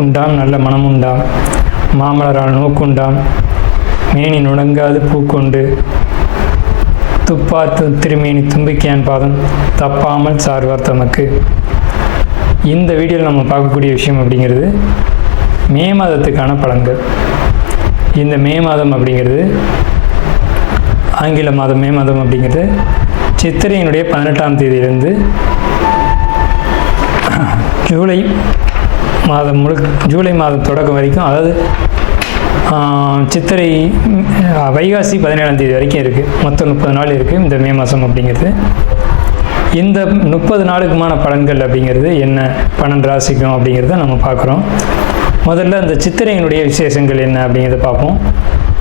நாக்குண்டாம் நல்ல மனமுண்டாம், மாமலரால் நோக்குண்டாம், மேனி நுடங்காது பூக்கொண்டு, துப்பாத்து திருமேனி தும்பிக்கையான் பாதம் தப்பாமல் சார்வார் தமக்கு. இந்த வீடியோவில் நம்ம பார்க்கக்கூடிய விஷயம் அப்படிங்கிறது மே மாதத்துக்கான பலன்கள். இந்த மே மாதம் அப்படிங்கிறது ஆங்கில மாதம். மே மாதம் அப்படிங்கிறது சித்திரையினுடைய 18ஆம் தேதியிலிருந்து ஜூலை மாதம் ஜூலை மாதம் தொடக்கம் வரைக்கும், அதாவது சித்திரை வைகாசி 17ஆம் தேதி வரைக்கும் இருக்குது. மொத்தம் 30 நாள் இருக்குது இந்த மே மாதம் அப்படிங்கிறது. இந்த 30 நாளுக்குமான பலன்கள் அப்படிங்கிறது என்ன, 12 ராசிக்கும் அப்படிங்கிறத நம்ம பார்க்குறோம். முதல்ல அந்த சித்திரையினுடைய விசேஷங்கள் என்ன அப்படிங்கிறத பார்ப்போம்.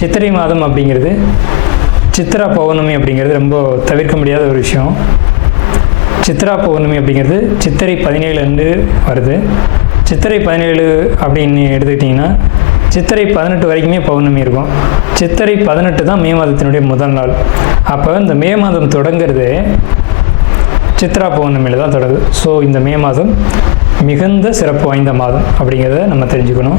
சித்திரை மாதம் அப்படிங்கிறது சித்ரா பௌர்ணமி அப்படிங்கிறது ரொம்ப தவிர்க்க முடியாத ஒரு விஷயம். சித்ரா பௌர்ணமி அப்படிங்கிறது சித்திரை 17 அன்று வருது. சித்திரை 17 அப்படின்னு எடுத்துக்கிட்டிங்கன்னா சித்திரை 18 வரைக்குமே பௌர்ணமி இருக்கும். சித்திரை 18 தான் மே மாதத்தினுடைய முதல் நாள். அப்போ இந்த மே மாதம் தொடங்கிறது சித்ரா பௌர்ணமியில் தான் தொடங்குது. ஸோ இந்த மே மாதம் மிகுந்த சிறப்பு வாய்ந்த மாதம் அப்படிங்கிறத நம்ம தெரிஞ்சுக்கணும்.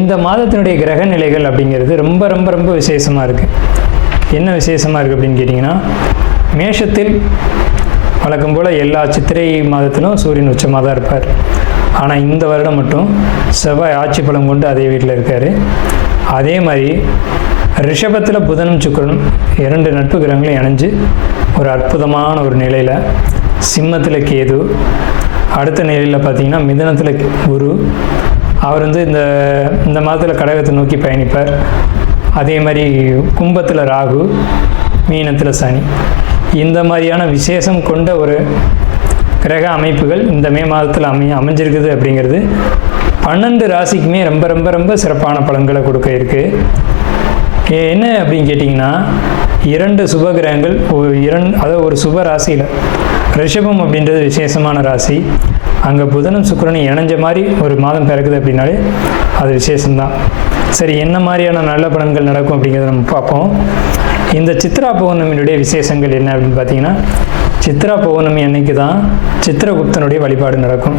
இந்த மாதத்தினுடைய கிரக நிலைகள் அப்படிங்கிறது ரொம்ப ரொம்ப ரொம்ப விசேஷமாக இருக்குது. என்ன விசேஷமாக இருக்குது அப்படின்னு கேட்டிங்கன்னா, மேஷத்தில் வழக்கம் போல் எல்லா சித்திரை மாதத்திலும் சூரியன் உச்சமாக தான் இருப்பார். ஆனால் இந்த வருடம் மட்டும் செவ்வாய் ஆட்சி பலம் கொண்டு அதே வீட்டில் இருக்கார். அதே மாதிரி ரிஷபத்தில் புதனும் சுக்கிரனும் 2 நட்பு கிரகங்களும் இணைஞ்சு ஒரு அற்புதமான ஒரு நிலையில், சிம்மத்தில் கேது, அடுத்த நிலையில் பார்த்திங்கன்னா மிதுனத்தில் குரு, அவர் இந்த மாதத்தில் கடகத்தை நோக்கி பயணிப்பார். அதே மாதிரி கும்பத்தில் ராகு, மீனத்தில் சனி. இந்த மாதிரியான விசேஷம் கொண்ட ஒரு கிரக அமைப்புகள் இந்த மே மாதத்தில் அமைஞ்சிருக்குது அப்படிங்கிறது 12 ராசிக்குமே ரொம்ப ரொம்ப ரொம்ப சிறப்பான பலன்களை கொடுக்க இருக்குது. என்ன அப்படின்னு கேட்டிங்கன்னா, 2 சுப கிரகங்கள் அதாவது ஒரு சுப ராசியில், ரிஷபம் அப்படின்றது விசேஷமான ராசி, அங்கே புதனும் சுக்கிரனும் இணைஞ்ச மாதிரி ஒரு மாதம் பிறக்குது அப்படின்னாலே அது விசேஷம்தான். சரி, என்ன மாதிரியான நல்ல பலன்கள் நடக்கும் அப்படிங்கிறத நம்ம பார்ப்போம். இந்த சித்ரா பௌர்ணமியினுடைய விசேஷங்கள் என்ன அப்படின்னு பார்த்தீங்கன்னா, சித்ரா பௌர்ணமி அன்னைக்கு தான் சித்திரகுப்தனுடைய வழிபாடு நடக்கும்.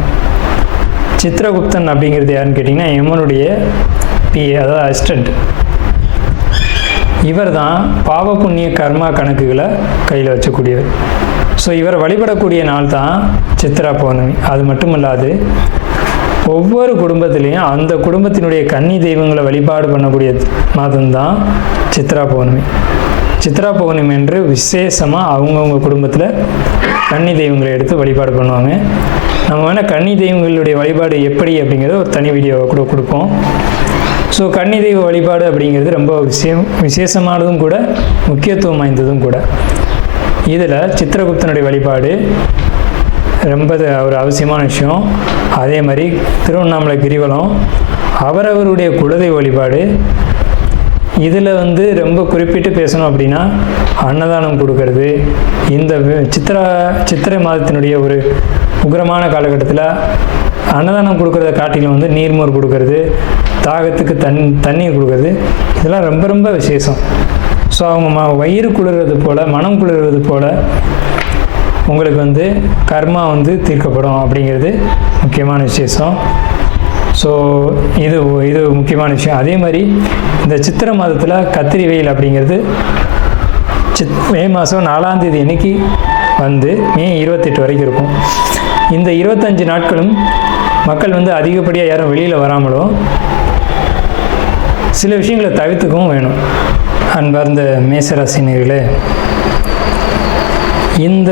சித்திரகுப்தன் அப்படிங்கிறது யாருன்னு கேட்டிங்கன்னா, யமனுடைய பிஏ, அதாவது அசிஸ்டண்ட். இவர் தான் பாவ புண்ணிய கர்மா கணக்குகளை கையில் வச்சக்கூடியவர். ஸோ இவரை வழிபடக்கூடிய நாள் தான் சித்ரா பௌர்ணமி. அது மட்டும் இல்லாது ஒவ்வொரு குடும்பத்திலையும் அந்த குடும்பத்தினுடைய கன்னி தெய்வங்களை வழிபாடு பண்ணக்கூடிய மாதம்தான் சித்ரா பௌர்ணமி. சித்ரா பௌர்ணமி என்று விசேஷமாக அவங்கவுங்க குடும்பத்தில் கன்னி தெய்வங்களை எடுத்து வழிபாடு பண்ணுவாங்க. நம்ம வேணால் கன்னி தெய்வங்களுடைய வழிபாடு எப்படி அப்படிங்கிறத ஒரு தனி வீடியோவை கூட கொடுப்போம். ஸோ கன்னி தெய்வ வழிபாடு அப்படிங்கிறது ரொம்ப விசேஷமானதும் கூட, முக்கியத்துவம் வாய்ந்ததும் கூட. இதில் சித்திரகுப்தனுடைய வழிபாடு ரொம்ப ஒரு அவசியமான விஷயம். அதே மாதிரி திருவண்ணாமலை கிரிவலம், அவரவருடைய குலதெய்வ வழிபாடு. இதில் ரொம்ப குறிப்பிட்டு பேசணும் அப்படின்னா அன்னதானம் கொடுக்கறது. இந்த சித்திரை மாதத்தினுடைய ஒரு உக்கிரமான காலகட்டத்தில் அன்னதானம் கொடுக்கறத காட்டிலும் நீர்மோர் கொடுக்கறது, தாகத்துக்கு தண்ணீர் கொடுக்கறது, இதெல்லாம் ரொம்ப ரொம்ப விசேஷம். ஸோ அவங்க வயிறு குளிர்றது போல், மனம் குளிர்றது போல் உங்களுக்கு கர்மா தீர்க்கப்படும் அப்படிங்கிறது முக்கியமான விசேஷம். ஸோ இது முக்கியமான விஷயம். அதே மாதிரி இந்த சித்திரை மாதத்தில் கத்திரி வெயில் அப்படிங்கிறது மே மாதம் 4ஆம் தேதி அன்னைக்கு மே 28 வரைக்கும் இருக்கும். இந்த 25 நாட்களும் மக்கள் அதிகப்படியாக யாரும் வெளியில் வராமலும் சில விஷயங்களை தவிர்த்துக்கவும் வேணும். அன்பார்ந்த மேசராசினியர்களே, இந்த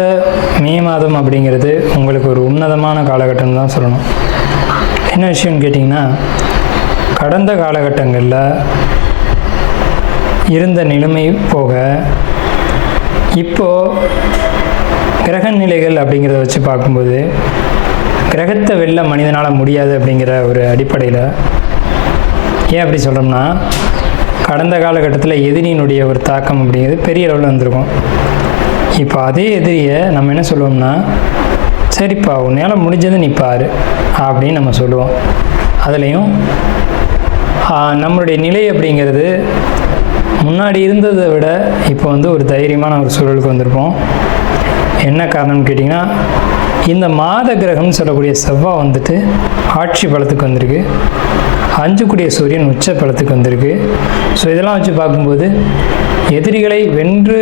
மே மாதம் அப்படிங்கிறது உங்களுக்கு ஒரு உன்னதமான காலகட்டம் தான் சொல்லணும். என்ன விஷயம்னு கேட்டிங்கன்னா, கடந்த காலகட்டங்களில் இருந்த நிலைமை போக இப்போது கிரக நிலைகள் அப்படிங்கிறத வச்சு பார்க்கும்போது கிரகத்தை வெல்ல மனிதனால் முடியாது அப்படிங்கிற ஒரு அடிப்படையில், ஏன் அப்படி சொல்கிறோம்னா, கடந்த காலகட்டத்தில் எதிரியினுடைய ஒரு தாக்கம் அப்படிங்கிறது பெரிய அளவில் வந்திருக்கும். இப்போ அதே எதிரியை நம்ம என்ன சொல்லுவோம்னா, சரிப்பா உன்னால் முடிஞ்சது நீ பாரு அப்படின்னு நம்ம சொல்லுவோம். அதுலேயும் நம்மளுடைய நிலை அப்படிங்கிறது முன்னாடி இருந்ததை விட இப்போ ஒரு தைரியமான ஒரு சூழலுக்கு வந்திருப்போம். என்ன காரணம்னு கேட்டிங்கன்னா, இந்த மாத கிரகம் சொல்லக்கூடிய செவ்வாய் வந்துட்டு ஆட்சி பலத்துக்கு வந்திருக்கு. 5 கூடிய சூரியன் உச்ச பலத்துக்கு வந்திருக்கு. ஸோ இதெல்லாம் வச்சு பார்க்கும்போது எதிரிகளை வென்று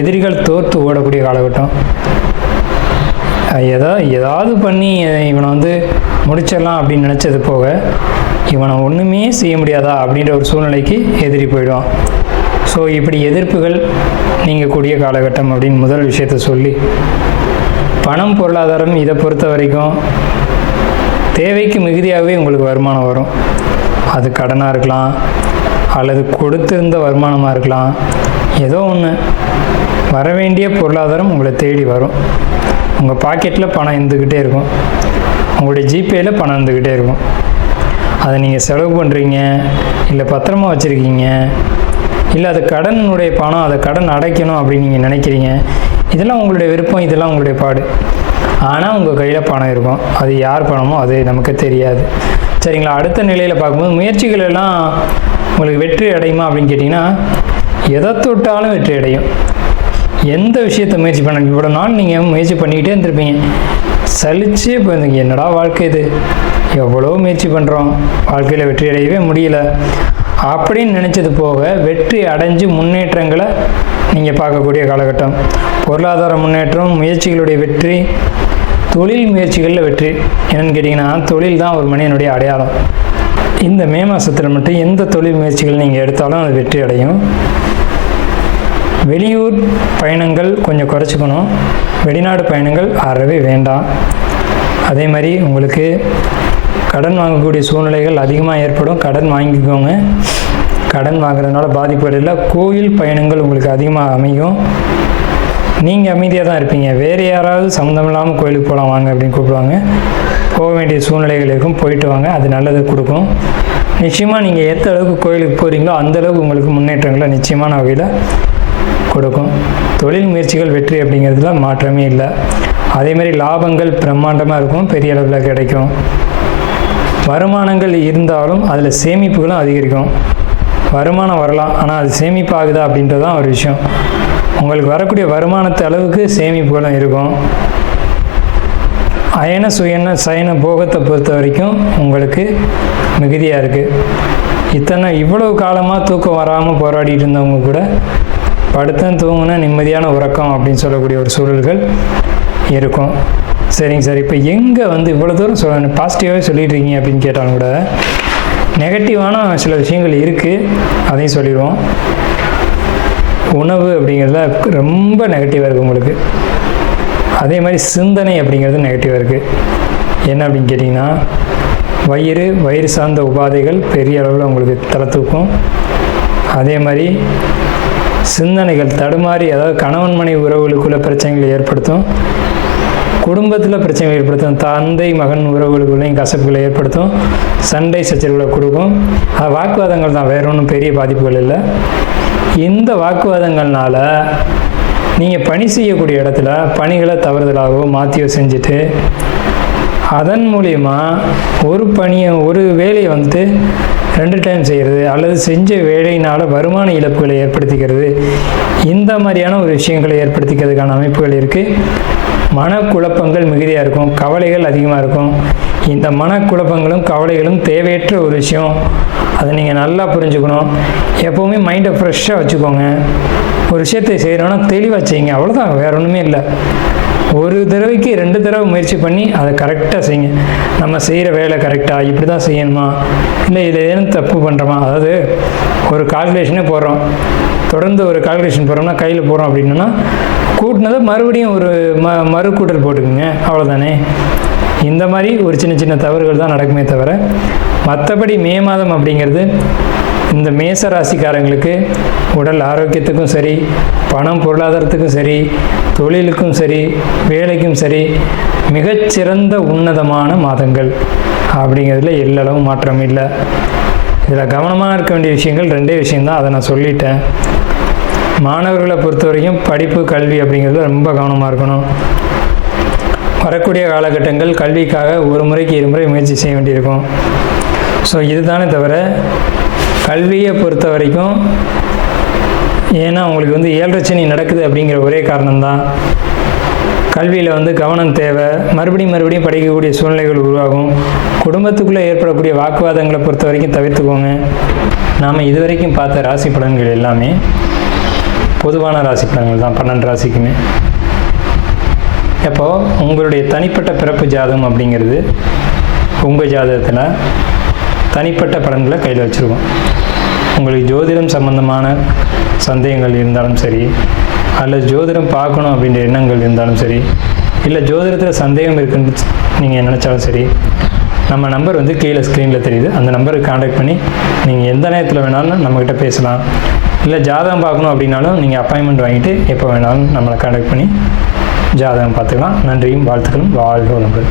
எதிரிகள் தோற்று ஓடக்கூடிய காலகட்டம். ஏதாவது பண்ணி இவனை வந்து முடிச்சிடலாம் அப்படின்னு நினச்சது போக இவனை ஒன்றுமே செய்ய முடியாதா அப்படின்ற ஒரு சூழ்நிலைக்கு எதிரி போயிடுவான். ஸோ இப்படி எதிர்ப்புகள் நீங்கக்கூடிய காலகட்டம் அப்படின்னு முதல் விஷயத்த சொல்லி, பணம் பொருளாதாரம் இதை பொறுத்த வரைக்கும் தேவைக்கு மிகுதியாகவே உங்களுக்கு வருமானம் வரும். அது கடனாக இருக்கலாம் அல்லது கொடுத்திருந்த வருமானமாக இருக்கலாம். ஏதோ ஒன்று வர வேண்டிய பொருளாதாரம் உங்களை தேடி வரும். உங்கள் பாக்கெட்டில் பணம் இருந்துக்கிட்டே இருக்கும், உங்களுடைய ஜிபேயில் பணம் இருந்துக்கிட்டே இருக்கும். அதை நீங்கள் செலவு பண்ணுறீங்க, இல்லை பத்திரமா வச்சுருக்கீங்க, இல்லை அது கடனுடைய பணம், அதை கடன் அடைக்கணும் அப்படின்னு நீங்கள் நினைக்கிறீங்க. இதெல்லாம் உங்களுடைய விருப்பம், இதெல்லாம் உங்களுடைய பாடு. ஆனால் உங்கள் கையில் பணம் இருக்கும். அது யார் பணமோ அது நமக்கு தெரியாது. சரிங்களா? அடுத்த நிலையில் பார்க்கும்போது முயற்சிகள் எல்லாம் உங்களுக்கு வெற்றி அடையுமா அப்படின்னு கேட்டிங்கன்னா, எதை தொட்டாலும் வெற்றி அடையும். எந்த விஷயத்தை முயற்சி பண்ண இவ்வளோ நாள் நீங்கள் முயற்சி பண்ணிக்கிட்டே இருந்திருப்பீங்க, சலிச்சே போயிருந்தீங்க. என்னடா வாழ்க்கை இது, எவ்வளோ முயற்சி பண்ணுறோம், வாழ்க்கையில் வெற்றி அடையவே முடியல அப்படின்னு நினச்சது போக வெற்றி அடைஞ்சு முன்னேற்றங்களை நீங்கள் பார்க்கக்கூடிய காலகட்டம். பொருளாதார முன்னேற்றம், முயற்சிகளுடைய வெற்றி, தொழில் முயற்சிகளில் வெற்றி. என்னென்னு கேட்டிங்கன்னா, தொழில் தான் ஒரு மனிதனுடைய அடையாளம். இந்த மே மாதத்தில் மட்டும் எந்த தொழில் முயற்சிகள் நீங்கள் எடுத்தாலும் அது வெற்றி அடையும். வெளியூர் பயணங்கள் கொஞ்சம் குறைச்சிக்கணும். வெளிநாடு பயணங்கள் அறவே வேண்டாம். அதே மாதிரி உங்களுக்கு கடன் வாங்கக்கூடிய சூழ்நிலைகள் அதிகமாக ஏற்படும். கடன் வாங்கிக்கோங்க. கடன் வாங்குறதுனால பாதிப்பு இல்லை. கோயில் பயணங்கள் உங்களுக்கு அதிகமாக அமையும். நீங்கள் அமைதியாக தான் இருப்பீங்க. வேறு யாராவது சம்மந்தம் இல்லாமல் கோயிலுக்கு போகலாம் வாங்க அப்படின்னு கூப்பிடுவாங்க. போக வேண்டிய சூழ்நிலைகள் இருக்கும், போயிட்டு வாங்க. அது நல்லது கொடுக்கும். நிச்சயமாக நீங்கள் எந்த அளவுக்கு கோயிலுக்கு போகிறீங்களோ அந்தளவுக்கு உங்களுக்கு முன்னேற்றங்களை நிச்சயமான வகையில் கொடுக்கும். தொழில் முயற்சிகள் வெற்றி அப்படிங்கிறதுல மாற்றமே இல்லை. அதேமாதிரி லாபங்கள் பிரம்மாண்டமாக இருக்கும், பெரிய அளவில் கிடைக்கும். வருமானங்கள் இருந்தாலும் அதில் சேமிப்புகளும் அதிகரிக்கும். வருமானம் வரலாம், ஆனால் அது சேமிப்பு ஆகுதா அப்படின்றது தான் ஒரு விஷயம். உங்களுக்கு வரக்கூடிய வருமானத்து அளவுக்கு சேமிப்புகளும் இருக்கும். அயன சுயன சயன போகத்தை பொறுத்த வரைக்கும் உங்களுக்கு மிகுதியாக இருக்குது. இவ்வளவு காலமாக தூக்கம் வராமல் போராடிட்டு இருந்தவங்க கூட படுத்தன் தூங்குன நிம்மதியான உறக்கம் அப்படின்னு சொல்லக்கூடிய ஒரு சூழல்கள் இருக்கும். சரிங்க சார், இப்போ எங்கே வந்து இவ்வளோ தூரம் பாசிட்டிவாகவே சொல்லிட்டு இருக்கீங்க அப்படின்னு கேட்டாலும் கூட நெகட்டிவான சில விஷயங்கள் இருக்குது, அதையும் சொல்லிடுவோம். உணவு அப்படிங்கிறதுல ரொம்ப நெகட்டிவாக இருக்குது உங்களுக்கு. அதே மாதிரி சிந்தனை அப்படிங்கிறது நெகட்டிவாக இருக்குது. என்ன அப்படின்னு கேட்டிங்கன்னா, வயிறு சார்ந்த உபாதைகள் பெரிய அளவில் உங்களுக்கு தலை தூக்கும். அதே மாதிரி சிந்தனைகள் தடுமாறி, அதாவது கணவன் மனைவி உறவுகளுக்குள்ள பிரச்சனைகளை ஏற்படுத்தும். குடும்பத்தில் பிரச்சனைகள் ஏற்படுத்தும். தந்தை மகன் உறவுகளுக்குள்ளேயும் கசப்புகளை ஏற்படுத்தும். சண்டை சச்சரவுகளை கொடுக்கும். அது வாக்குவாதங்கள் தான், வேற ஒன்றும் பெரிய பாதிப்புகள் இல்லை. இந்த வாக்குவாதங்கள்னால நீங்கள் பணி செய்யக்கூடிய இடத்துல பணிகளை தவறுதலாகவோ மாற்றியோ செஞ்சுட்டு அதன் மூலிமா ஒரு வேலையை வந்துட்டு 2 டைம் செய்கிறது அல்லது செஞ்ச வேலையினால் வருமான இழப்புகளை ஏற்படுத்திக்கிறது, இந்த மாதிரியான ஒரு விஷயங்களை ஏற்படுத்திக்கிறதுக்கான அமைப்புகள் இருக்குது. மனக்குழப்பங்கள் மிகுதியாக இருக்கும், கவலைகள் அதிகமாக இருக்கும். இந்த மனக்குழப்பங்களும் கவலைகளும் தேவையற்ற ஒரு விஷயம். அதை நீங்கள் நல்லா புரிஞ்சுக்கணும். எப்போவுமே மைண்டை ஃப்ரெஷ்ஷாக வச்சுக்கோங்க. ஒரு விஷயத்தை செய்கிறோன்னா தெளிவாக செய்யுங்க, அவ்வளோதான், வேற ஒன்றுமே இல்லை. ஒரு தடவைக்கு 2 தடவை முயற்சி பண்ணி அதை கரெக்டாக செய்யுங்க. நம்ம செய்கிற வேலை கரெக்டாக இப்படி தான் செய்யணுமா, இல்லை இதில் ஏதும் தப்பு பண்ணுறோமா, அதாவது ஒரு கால்குலேஷனே போடுறோம், தொடர்ந்து ஒரு கால்குலேஷன் போடுறோம்னா கையில் போடுறோம் அப்படின்னா கூட்டினதை மறுபடியும் ஒரு மறு கூட்டல் போட்டுக்குங்க, அவ்வளோதானே. இந்த மாதிரி ஒரு சின்ன சின்ன தவறுகள் தான் நடக்குமே தவிர மற்றபடி மே மாதம் அப்படிங்கிறது இந்த மேச ராசிக்காரங்களுக்கு உடல் ஆரோக்கியத்துக்கும் சரி, பணம் பொருளாதாரத்துக்கும் சரி, தொழிலுக்கும் சரி, வேலைக்கும் சரி மிகச்சிறந்த உன்னதமான மாதங்கள் அப்படிங்கிறதுல எல்லளவும் மாற்றம் இல்லை. இதில் கவனமாக இருக்க வேண்டிய விஷயங்கள் 2 விஷயந்தான், அதை நான் சொல்லிட்டேன். மாணவர்களை பொறுத்த வரைக்கும் படிப்பு கல்வி அப்படிங்கிறதுல ரொம்ப கவனமாக இருக்கணும். வரக்கூடிய காலகட்டங்கள் கல்விக்காக 1 முறைக்கு 2 முறை முயற்சி செய்ய வேண்டியிருக்கும். ஸோ இதுதானே தவிர கல்வியை பொறுத்த வரைக்கும், ஏன்னா உங்களுக்கு 7.5 சனி நடக்குது அப்படிங்கிற ஒரே காரணம்தான். கல்வியில் வந்து கவனம் தேவை, மறுபடியும் படிக்கக்கூடிய சூழ்நிலைகள் உருவாகும். குடும்பத்துக்குள்ளே ஏற்படக்கூடிய வாக்குவாதங்களை பொறுத்த வரைக்கும் தவிர்த்துக்கோங்க. நாம் இதுவரைக்கும் பார்த்த ராசி பலன்கள் எல்லாமே பொதுவான ராசி பலன்கள் தான், 12 ராசிக்குமே. அப்போது உங்களுடைய தனிப்பட்ட பிறப்பு ஜாதகம் அப்படிங்கிறது உங்கள் ஜாதகத்தில் தனிப்பட்ட பலன்களை கையில் வச்சுருக்கோம். உங்களுக்கு ஜோதிடம் சம்பந்தமான சந்தேகங்கள் இருந்தாலும் சரி, அல்லது ஜோதிடம் பார்க்கணும் அப்படின்ற எண்ணங்கள் இருந்தாலும் சரி, இல்லை ஜோதிடத்தில் சந்தேகம் இருக்குன்னு நீங்கள் நினச்சாலும் சரி, நம்ம நம்பர் வந்து கீழே ஸ்க்ரீனில் தெரியுது. அந்த நம்பருக்கு காண்டாக்ட் பண்ணி நீங்கள் எந்த நேரத்தில் வேணாலும் நம்மக்கிட்ட பேசலாம். இல்லை ஜாதகம் பார்க்கணும் அப்படின்னாலும் நீங்கள் அப்பாயின்மெண்ட் வாங்கிட்டு எப்போ வேணாலும் நம்மளை காண்டாக்ட் பண்ணி ஜாதகம் பார்த்துக்கலாம். நன்றியும் வாழ்த்துக்களும். வாழ்க வளமுடன்.